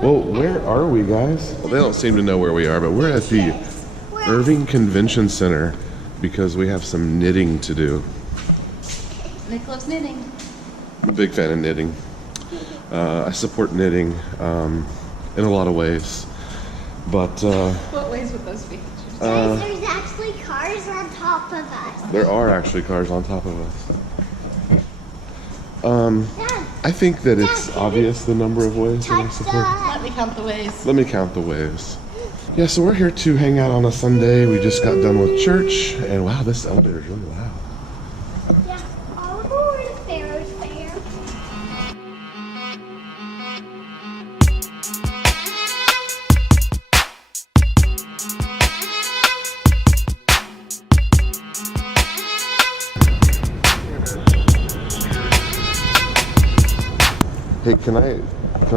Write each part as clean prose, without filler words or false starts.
Well, where are we, guys? Well, they don't seem to know where we are, but we're at the Irving Convention Center because we have some knitting to do. Nick loves knitting. I'm a big fan of knitting. I support knitting in a lot of ways, but what ways would those be? There's actually cars on top of us. There are actually cars on top of us. I think that it's obvious the number of ways that I support. Let me count the ways. Let me count the ways. Yeah, so we're here to hang out on a Sunday. We just got done with church, and wow, this elevator is really loud. Yeah, all aboard Barrows Fair. Hey, can I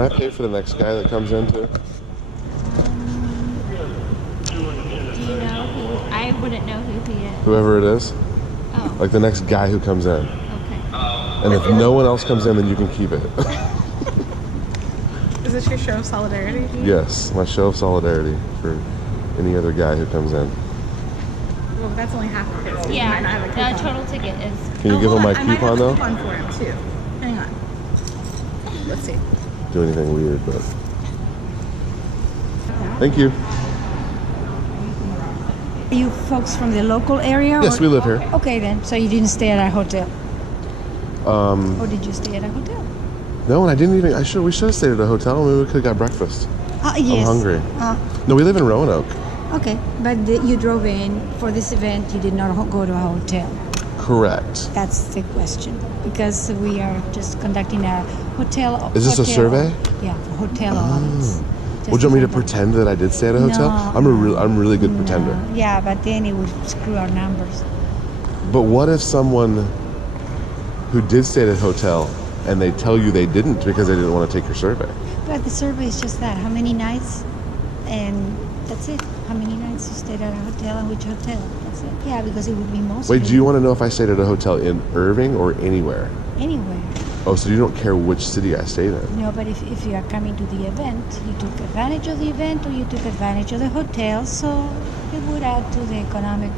pay for the next guy that comes in too? Do you know who? I wouldn't know who he is. Whoever it is? Oh. Like the next guy who comes in. Okay. And if no one else comes in, then you can keep it. Is this your show of solidarity? Yes, my show of solidarity for any other guy who comes in. Well, that's only half of it. So Yeah. You might not have a The coupon. total ticket is. Can you give him my I might coupon have a though? coupon for him too. Hang on. Let's see. Do anything weird, but. Thank you. Are you folks from the local area? Yes, we live here. Okay then, so you didn't stay at a hotel? Or did you stay at a hotel? No, and I didn't even. We should have stayed at a hotel. Maybe we could have got breakfast. Yes. I'm hungry. No, we live in Roanoke. Okay, but you drove in for this event. You did not go to a hotel. Correct. That's the question, because we are just conducting a hotel. Is this a survey? Yeah, for hotel audits. Would you want me to pretend that I did stay at a hotel? No, I'm a really good pretender. Yeah, but then it would screw our numbers. But what if someone who did stay at a hotel and they tell you they didn't because they didn't want to take your survey? But the survey is just that. How many nights? And that's it. How many nights you stayed at a hotel and which hotel? That's it. Yeah, because it would be mostly. Wait, do you want to know if I stayed at a hotel in Irving or anywhere? Anywhere. Oh, so you don't care which city I stayed in? No, but if you are coming to the event, you took advantage of the event or you took advantage of the hotel, so it would add to the economic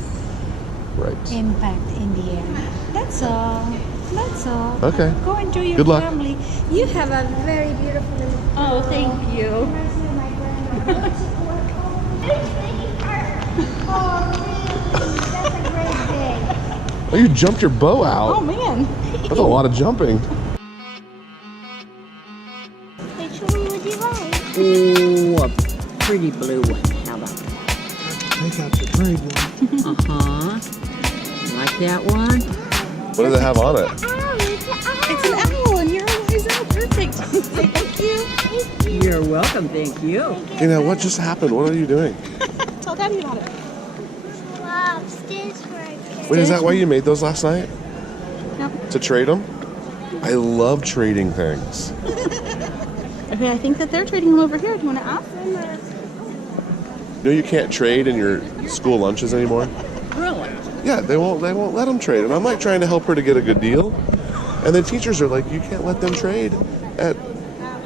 impact in the area. That's all. That's all. Okay. Go enjoy your Good luck. family. You have a very beautiful little. Oh, thank you. Reminds me of my grandmother. Oh, really? That's a great day. Oh, you jumped your bow out. Oh man. That's a lot of jumping. Which one would you like? Oh, a pretty blue one. How about that? I got the trade one. Uh-huh. Like that one? What does it have on it? It's an owl and your eyes are perfect. Thank you. You're welcome, thank you. Okay, now what just happened? What are you doing? Tell Daddy about it. Stitch work. Wait, is that why you made those last night? Yep. To trade them? I love trading things. Okay, I think that they're trading them over here. Do you want to ask them? Or? You know you can't trade in your school lunches anymore? Really? Yeah, they won't let them trade. And I'm like trying to help her to get a good deal. And the teachers are like, you can't let them trade at...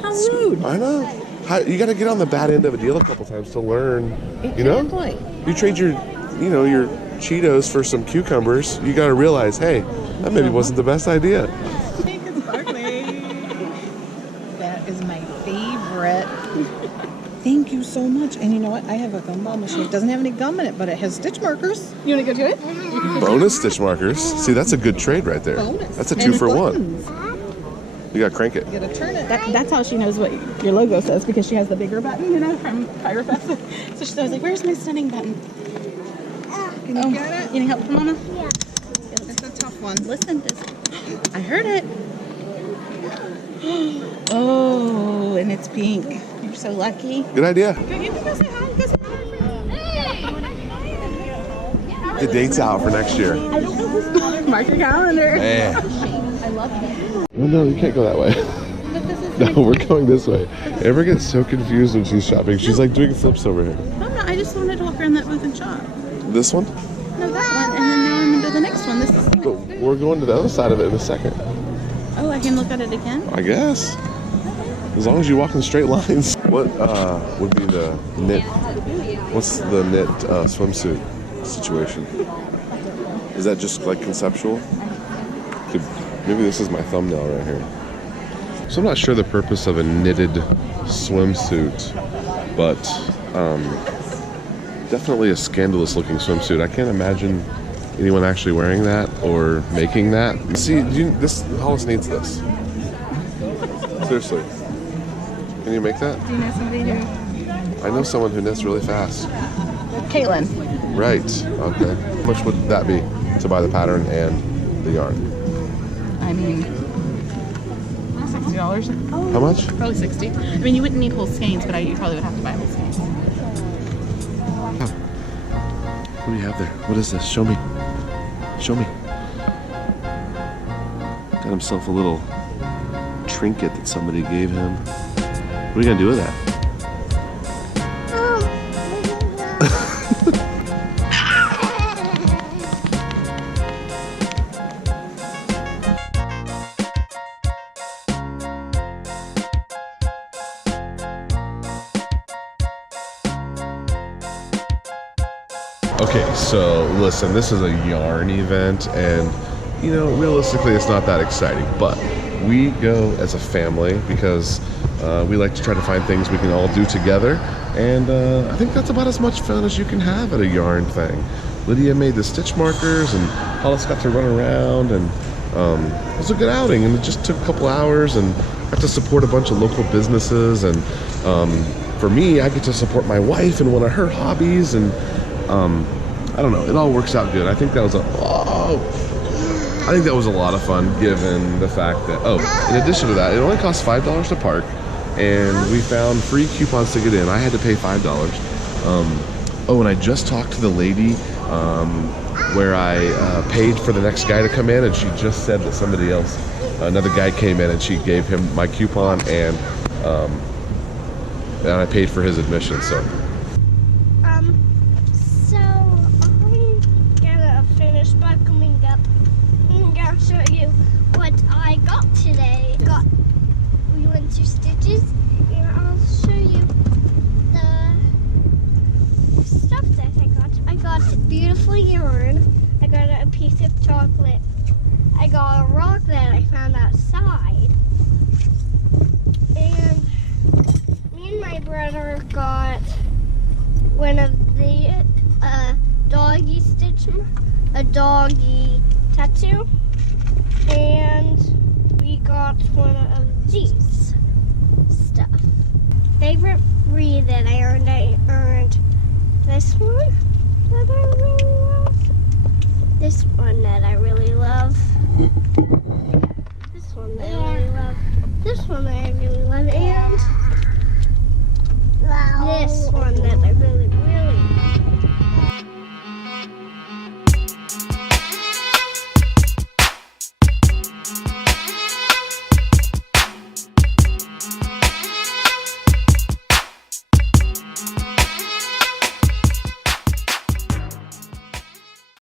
How rude. I know. You got to get on the bad end of a deal a couple times to learn, you know? Exactly. You trade your Cheetos for some cucumbers, you got to realize, hey, that maybe wasn't the best idea. That is my favorite. Thank you so much. And you know what? I have a gumball machine. It doesn't have any gum in it, but it has stitch markers. You want to go to it? Bonus stitch markers. See, that's a good trade right there. Bonus. That's a And 2 for 1. buttons. You got to crank it. You gotta turn it. That's how she knows what your logo says, because she has the bigger button, from Firefest. So she's always like, where's my stunning button? Can you get it? You need help, Ramona? Yeah. It's a tough one. Listen, I heard it. Oh, and it's pink. You're so lucky. Good idea. Go say hi. Go say hi. The date's out for next year. I don't know who's mark your calendar. Man. I love that. No, you can't go that way. No, we're going this way. Amber gets so confused when she's shopping. She's like doing flips over here. No, I just wanted to walk around that booth and shop. This one? No, that one. And then now I'm into the next one. This is. But we're going to the other side of it in a second. Oh, I can look at it again? I guess. As long as you walk in straight lines. What would be the knit? What's the knit swimsuit situation? Is that just like conceptual? Maybe this is my thumbnail right here. So I'm not sure the purpose of a knitted swimsuit, but definitely a scandalous looking swimsuit. I can't imagine anyone actually wearing that or making that. See, Hollis needs this. Seriously. Can you make that? Do you know somebody who? I know someone who knits really fast. Caitlin. Right. Okay. How much would that be to buy the pattern and the yarn? I mean, $60. How much? Probably 60. I mean, you wouldn't need whole skeins, but you probably would have to buy whole skeins. What do you have there? What is this? Show me. Show me. Got himself a little trinket that somebody gave him. What are you gonna do with that? Okay, so listen, this is a yarn event, and you know, realistically it's not that exciting, but we go as a family because we like to try to find things we can all do together, and I think that's about as much fun as you can have at a yarn thing. Lydia made the stitch markers, and Hollis got to run around, and it was a good outing, and it just took a couple hours, and I got to support a bunch of local businesses, and for me, I get to support my wife in one of her hobbies, and I don't know, it all works out good. I think that was a lot of fun, given the fact that, in addition to that, it only costs $5 to park, and we found free coupons to get in. I had to pay $5. And I just talked to the lady where I paid for the next guy to come in, and she just said that somebody else, another guy came in, and she gave him my coupon, and I paid for his admission, so. Show you what I got today. We went to Stitches, and I'll show you the stuff that I got. I got beautiful yarn. I got a piece of chocolate. I got a rock that I found outside. And me and my brother got one of the a doggy tattoo. And we got one of these stuff. Favorite free that I earned this one that I really love. This one that I really